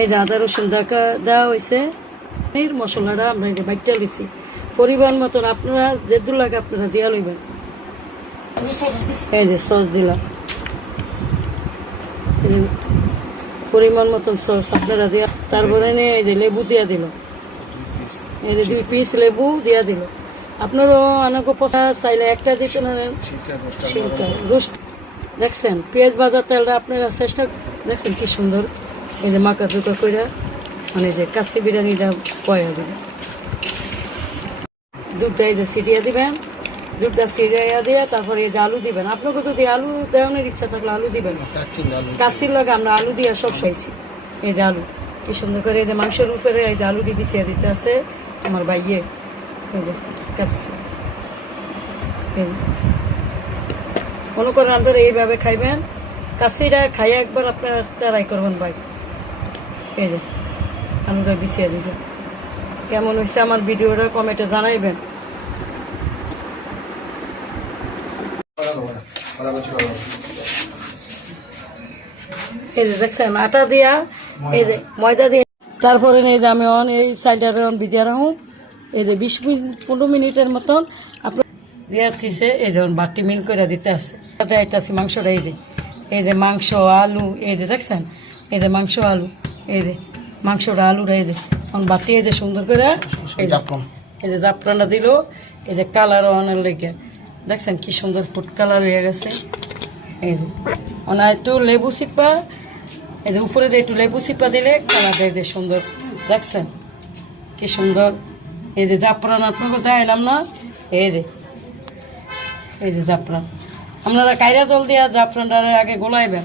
এই যে আদা রসুন দেওয়া হয়েছে, মশলাটা আমরা এই যে বাইটা দিচ্ছি পরিমাণ মতন, আপনারা যেদু লাগে আপনারা দিয়া লইবেন। এই যে সস দিলাম, পরিমাণ মতন সস আপনারা দিয়া, তারপরে নিয়ে এই যে লেবু দিয়া দিল, এই যে 2 পিস লেবু দিয়া দিল। আপনারও অনেক পছন্দ চাইলে একটা দিতে পারেন, রোস্ট। দেখছেন পেঁয়াজ ভাজা তেলটা আপনারা চেষ্টা, দেখছেন কি সুন্দর এই যে মাখা চুকা করে, মানে যে কাচ্চি বিরিয়ানিটা কয়া দিবেন। দুধটা এই যে ছিটিয়ে দিবেন, দুধটা ছিটিয়ে দিয়ে তারপরে এই যে আলু দিবেন। আপনাকে যদি আলু দেওয়ানোর ইচ্ছা থাকলে আলু দিবেন, কাচ্চির লগে আমরা আলু দিয়ে সব খাইছি। এই যে আলু কি সুন্দর করে এই যে মাংসের উপরে এই যে আলু দিয়ে বিছিয়ে দিতে আছে আমার ভাইয়ে। এই যে কাচ্চি মনে করেন আপনারা এইভাবে খাইবেন, কাচ্চিটা খাইয়ে একবার আপনারা ট্রাই করবেন ভাই। এই যে আলুটা বিছিয়ে দিবেন। কেমন হয়েছে আমার ভিডিওটা কমেন্টে জানাইবেন। এই যে দেখছেন আটা দিয়া, এই যে ময়দা দিয়ে, তারপরে এই যে আমি এই সাইডটা ভিজিয়ে রাখুন। এই যে 20-15 মিনিটের মতন আপনার দিয়া থিসে। এই যে বাটি মিল করে দিতে আসছে, তাতে আইতাছি মাংসটা। এই যে মাংস আলু, এই যে দেখছেন এই যে মাংস আলু, এই যে মাংসটা আলুটা এই যে বাটি, এই যে সুন্দর করে এই যে জাফরানটা দিল। এই যে কালারও অনেক লেগে, দেখছেন কি সুন্দর ফুড কালার হয়ে গেছে। এই যে একটু লেবু চিপা, এই যে উপরে দিয়ে একটু লেবু চিপা দিলে কালারটা এই যে সুন্দর, দেখছেন কি সুন্দর। এই যে জাফরান আপনাকে দেখাইলাম না, এই যে জাফরান আপনারা কাইরা জল দিয়া জাফরানটা আগে গোলাইবেন।